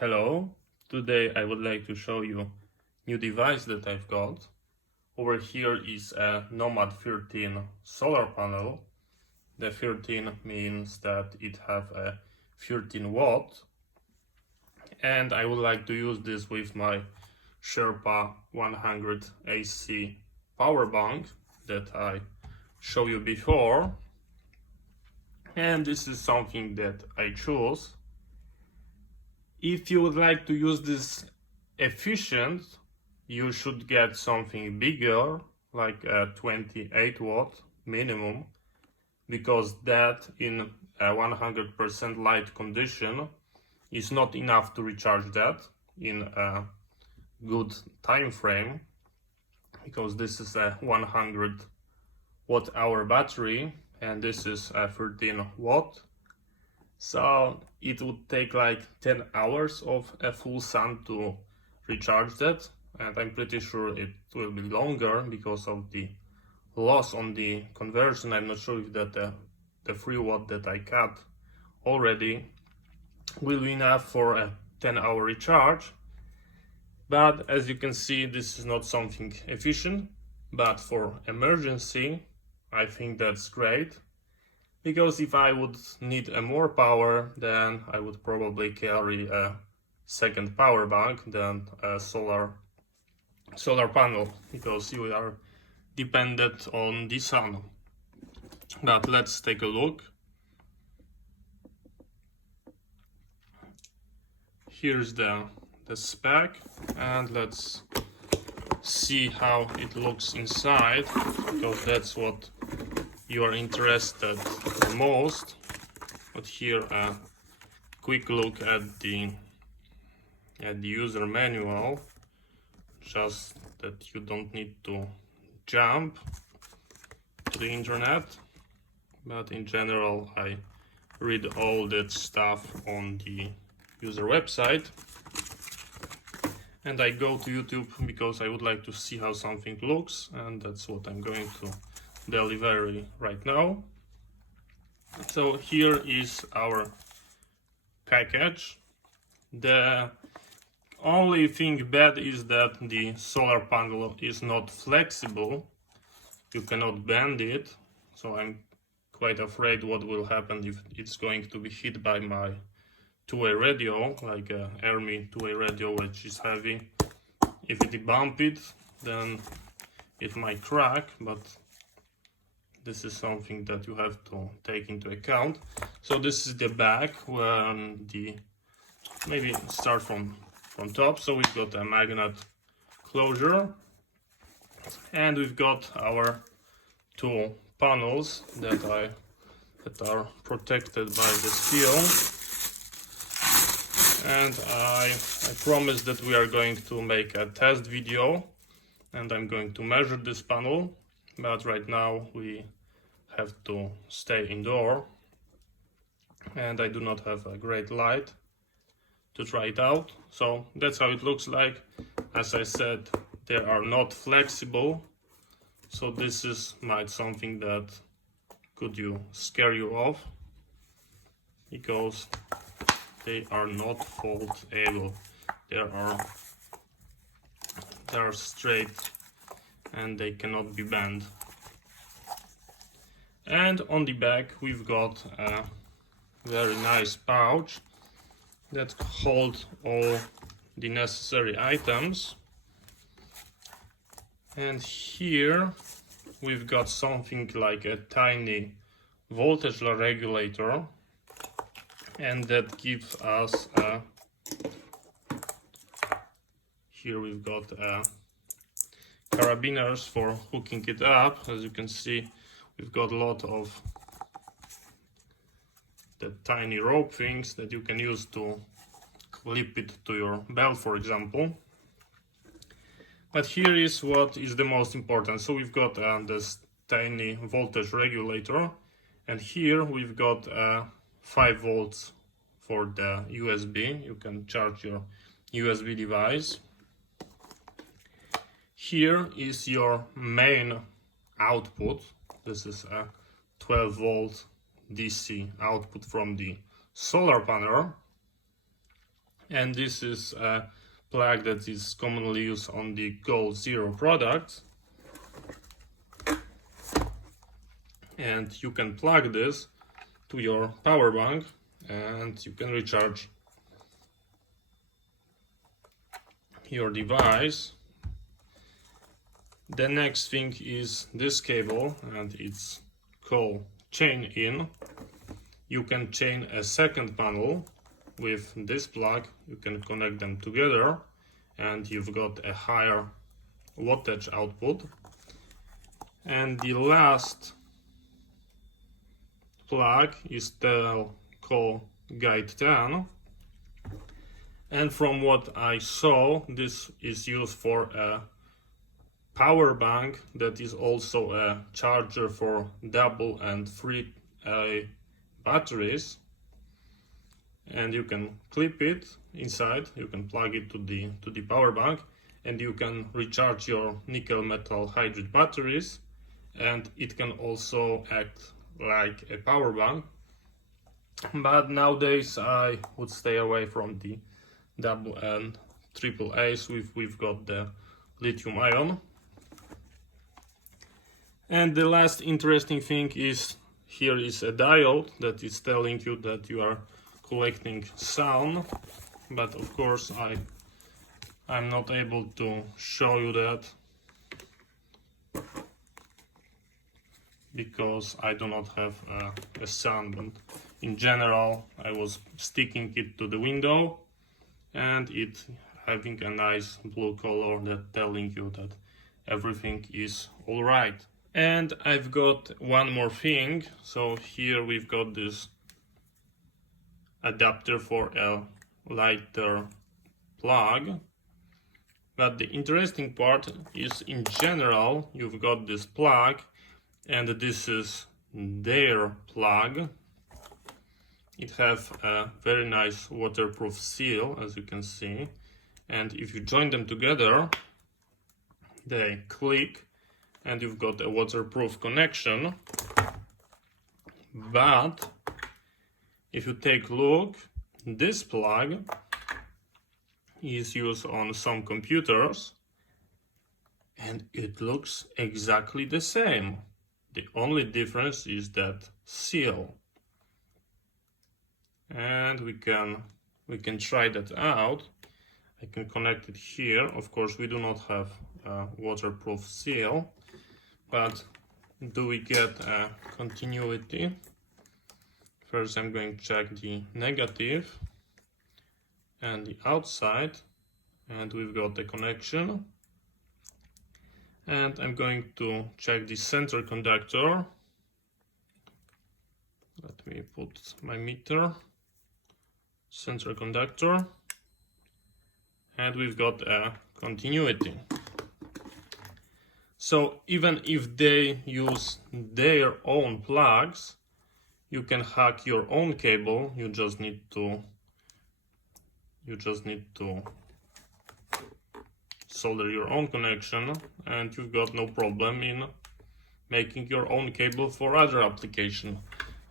Hello, today I would like to show you new device that I've got. Over here is a Nomad 13 solar panel. The 13 means that it have a 13 watt, and I would like to use this with my Sherpa 100 AC power bank that I showed you before. And this is something that I chose. If you would like to use this efficient, you should get something bigger, like a 28 watt minimum, because that in a 100% light condition is not enough to recharge that in a good time frame, because this is a 100 watt hour battery and this is a 13 watt. So it would take like 10 hours of a full sun to recharge that, and I'm pretty sure it will be longer because of the loss on the conversion. I'm not sure if that the 3 watt that I cut already will be enough for a 10-hour recharge. But as you can see, this is not something efficient, but for emergency I think that's great. Because if I would need more power, then I would probably carry a second power bank than a solar panel, because you are dependent on the sun. But let's take a look. Here's the spec, and let's see how it looks inside, because that's what you are interested the most. But here a quick look at the user manual, just that you don't need to jump to the internet. But in general, I read all that stuff on the user website, and I go to YouTube because I would like to see how something looks, and that's what I'm going to deliver right now. So here is our package. The only thing bad is that the solar panel is not flexible. You cannot bend it, so I'm quite afraid what will happen if it's going to be hit by my two-way radio, like a Army two-way radio, which is heavy. If it bump it, then it might crack, but this is something that you have to take into account. So this is the back, when maybe start from top. So we've got a magnet closure, and we've got our two panels that are protected by the steel. And I promised that we are going to make a test video, and I'm going to measure this panel. But right now we have to stay indoor, and I do not have a great light to try it out. So that's how it looks like. As I said, they are not flexible, so this is something that could scare you off, because they are not fold able. They are straight and they cannot be bent. And on the back we've got a very nice pouch that holds all the necessary items. And here we've got something like a tiny voltage regulator, and that gives us here we've got carabiners for hooking it up. As you can see, we've got a lot of the tiny rope things that you can use to clip it to your belt, for example. But here is what is the most important. So we've got this tiny voltage regulator, and here we've got 5 volts for the USB. You can charge your USB device. Here is your main output. This is a 12 volt DC output from the solar panel. And this is a plug that is commonly used on the Goal Zero products. And you can plug this to your power bank and you can recharge your device. The next thing is this cable, and it's called chain in. You can chain a second panel with this plug. You can connect them together and you've got a higher wattage output. And the last plug is called Guide 10. And from what I saw, this is used for a power bank that is also a charger for double and AAA batteries. And you can clip it inside, you can plug it to the power bank, and you can recharge your nickel metal hydride batteries, and it can also act like a power bank. But nowadays I would stay away from the double and triple A's. We've got the lithium ion. And the last interesting thing is, here is a diode that is telling you that you are collecting sound, but of course I'm not able to show you that because I do not have a sound. But in general, I was sticking it to the window and it having a nice blue color that telling you that everything is all right. And I've got one more thing. So here we've got this adapter for a lighter plug. But the interesting part is, in general, you've got this plug, and this is their plug. It has a very nice waterproof seal, as you can see. And if you join them together, they click, and you've got a waterproof connection. But if you take a look, this plug is used on some computers and it looks exactly the same. The only difference is that seal. And we can try that out. I can connect it here. Of course, we do not have a waterproof seal, but do we get a continuity? First, I'm going to check the negative and the outside, and we've got the connection. And I'm going to check the center conductor. Let me put my meter. Center conductor. And we've got a continuity. So even if they use their own plugs, you can hack your own cable. You just need to solder your own connection, and you've got no problem in making your own cable for other application.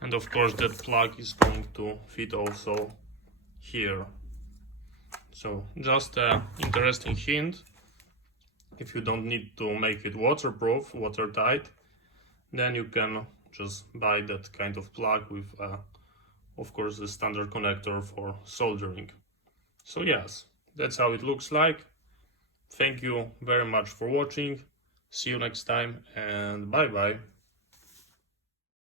And of course that plug is going to fit also here. So just an interesting hint. If you don't need to make it waterproof, watertight, then you can just buy that kind of plug with of course the standard connector for soldering. So yes, that's how it looks like. Thank you very much for watching. See you next time, and bye bye.